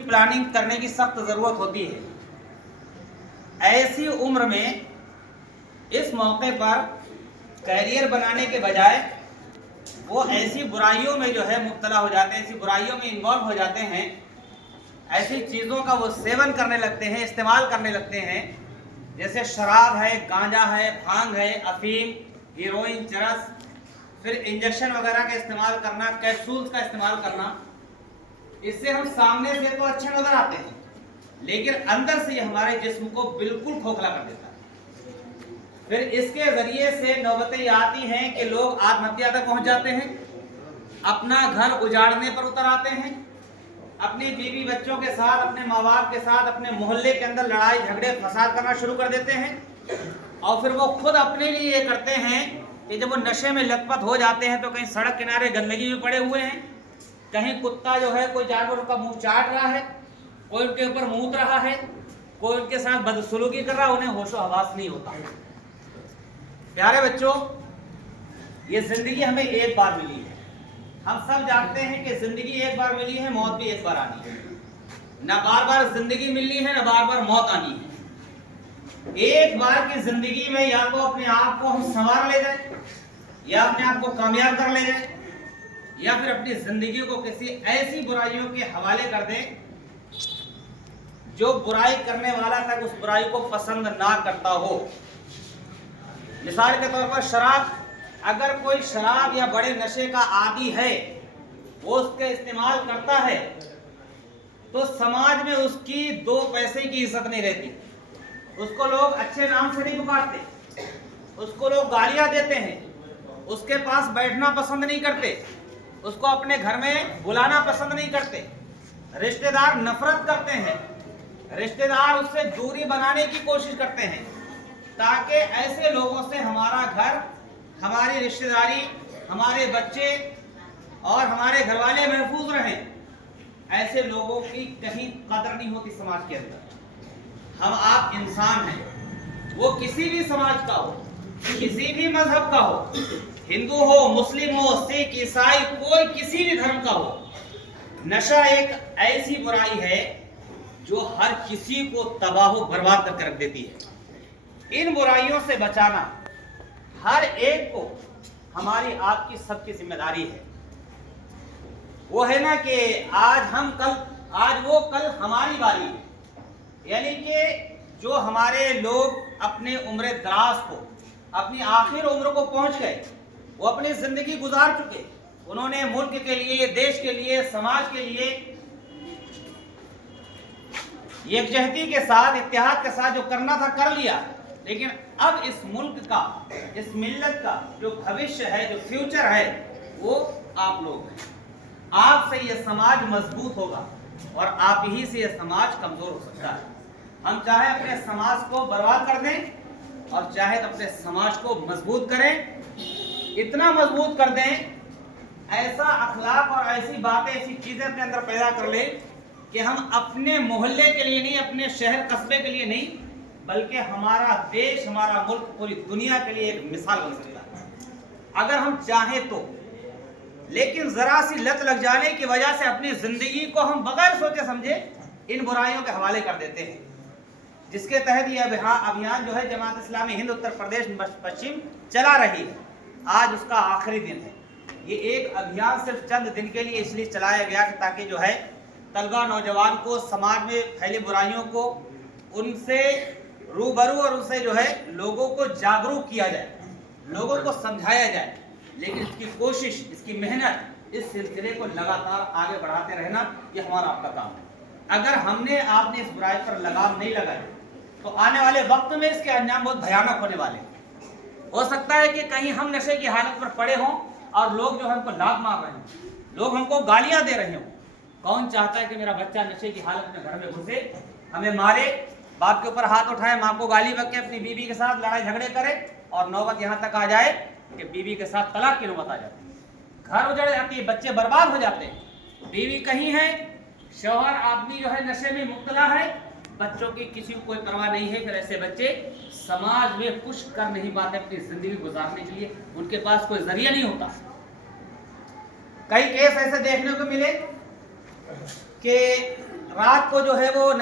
Planning करने की सख्त ज़रूरत होती है। ऐसी उम्र में इस मौके पर कैरियर बनाने के बजाय वो ऐसी बुराइयों में जो है मुब्तला हो जाते हैं, ऐसी बुराइयों में इन्वॉल्व हो जाते हैं, ऐसी चीज़ों का वो सेवन करने लगते हैं, इस्तेमाल करने लगते हैं, जैसे शराब है, गांजा है, भांग है, अफीम, हीरोइन, चरस, फिर इंजेक्शन वगैरह का इस्तेमाल करना, कैप्सूल्स का इस्तेमाल करना। इससे हम सामने से तो अच्छे नजर आते हैं, लेकिन अंदर से ये हमारे जिस्म को बिल्कुल खोखला कर देता है। फिर इसके जरिए से नौबतें आती हैं कि लोग आत्महत्या तक पहुंच जाते हैं, अपना घर उजाड़ने पर उतर आते हैं, अपनी बीवी बच्चों के साथ, अपने माँ बाप के साथ, अपने मोहल्ले के अंदर लड़ाई झगड़े फसाद करना शुरू कर देते हैं। और फिर वो खुद अपने लिए ये करते हैं कि जब वो नशे में लथपथ हो जाते हैं तो कहीं सड़क किनारे गंदगी में पड़े हुए हैं, कहीं कुत्ता जो है कोई जानवर का मुंह चाट रहा है, कोई उनके ऊपर मूत रहा है, कोई उनके साथ बदसलूकी कर रहा है, उन्हें होशो हवास नहीं होता। प्यारे बच्चों, ये जिंदगी हमें एक बार मिली है। हम सब जानते हैं कि जिंदगी एक बार मिली है, मौत भी एक बार आनी है। न बार बार जिंदगी मिलनी है, न बार बार मौत आनी है। एक बार की जिंदगी में या तो अपने आप को हम संवार ले जाए, या अपने आप को कामयाब कर ले जाए, या फिर अपनी जिंदगी को किसी ऐसी बुराइयों के हवाले कर दें जो बुराई करने वाला तक उस बुराई को पसंद ना करता हो। मिसाल के तौर पर शराब, अगर कोई शराब या बड़े नशे का आदी है, वो उसके इस्तेमाल करता है, तो समाज में उसकी दो पैसे की इज्जत नहीं रहती। उसको लोग अच्छे नाम से नहीं पुकारते, उसको लोग गालियां देते हैं, उसके पास बैठना पसंद नहीं करते, उसको अपने घर में बुलाना पसंद नहीं करते, रिश्तेदार नफरत करते हैं, रिश्तेदार उससे दूरी बनाने की कोशिश करते हैं, ताकि ऐसे लोगों से हमारा घर, हमारी रिश्तेदारी, हमारे बच्चे और हमारे घर वाले महफूज रहें। ऐसे लोगों की कहीं कदर नहीं होती समाज के अंदर। हम आप इंसान हैं, वो किसी भी समाज का हो, किसी भी मजहब का हो, हिंदू हो, मुस्लिम हो, सिख, ईसाई, कोई किसी भी धर्म का हो। नशा एक ऐसी बुराई है जो हर किसी को तबाह बर्बाद करके रख देती है। इन बुराइयों से बचाना हर एक को, हमारी आपकी सबकी जिम्मेदारी है। वो है ना कि आज हम कल, आज वो कल हमारी बारी है। यानी कि जो हमारे लोग अपने उम्र दराज को, अपनी आखिर उम्र को पहुंच गए, वो अपनी जिंदगी गुजार चुके, उन्होंने मुल्क के लिए, देश के लिए, समाज के लिए यकजहती के साथ, इत्तेहाद के साथ जो करना था कर लिया। लेकिन अब इस मुल्क का, इस मिल्लत का जो भविष्य है, जो फ्यूचर है, वो आप लोग हैं। आपसे ये समाज मजबूत होगा और आप ही से ये समाज कमजोर हो सकता है। हम चाहे अपने समाज को बर्बाद कर दें और चाहे तो अपने समाज को मजबूत करें। इतना मजबूत कर दें, ऐसा अखलाक और ऐसी बातें, ऐसी चीजें अपने अंदर पैदा कर लें कि हम अपने मोहल्ले के लिए नहीं, अपने शहर कस्बे के लिए नहीं, बल्कि हमारा देश, हमारा मुल्क, पूरी दुनिया के लिए एक मिसाल बन सकता है अगर हम चाहें तो। लेकिन जरा सी लत लग जाने की वजह से अपनी जिंदगी को हम बगैर सोचे समझे इन बुराइयों के हवाले कर देते हैं, जिसके तहत यह अभियान जो है जमात इस्लामी हिंद उत्तर प्रदेश पश्चिम चला रही है। आज उसका आखिरी दिन है। ये एक अभियान सिर्फ चंद दिन के लिए इसलिए चलाया गया कि ताकि जो है तलबा, नौजवान को, समाज में फैली बुराइयों को उनसे रूबरू और उनसे जो है लोगों को जागरूक किया जाए, लोगों को समझाया जाए। लेकिन इसकी कोशिश, इसकी मेहनत, इस सिलसिले को लगातार आगे बढ़ाते रहना, ये हमारा आपका काम है। अगर हमने आपने इस बुराई पर लगाम नहीं लगाई तो आने वाले वक्त में इसके अंजाम बहुत भयानक होने वाले हैं। हो सकता है कि कहीं हम नशे की हालत पर पड़े हों और लोग जो हमको लात मार रहे हों, लोग हमको गालियां दे रहे हों। कौन चाहता है कि मेरा बच्चा नशे की हालत में घर में घुसे, हमें मारे, बाप के ऊपर हाथ उठाए, माँ को गाली बके, अपनी बीवी के साथ लड़ाई झगड़े करे और नौबत यहाँ तक आ जाए कि बीवी के साथ तलाक की नौबत आ जाती है, घर उजड़ जाती है, बच्चे बर्बाद हो जाते हैं। बीवी कहीं है, शौहर आदमी जो है नशे में मुब्तला है, बच्चों की किसी को कोई परवाह नहीं है। फिर ऐसे बच्चे समाज में कुछ कर नहीं पाते अपनी जिंदगी गुजारने के लिए, उनके पास कोई जरिया नहीं होता। कई केस ऐसे देखने को मिले कि रात को जो है वो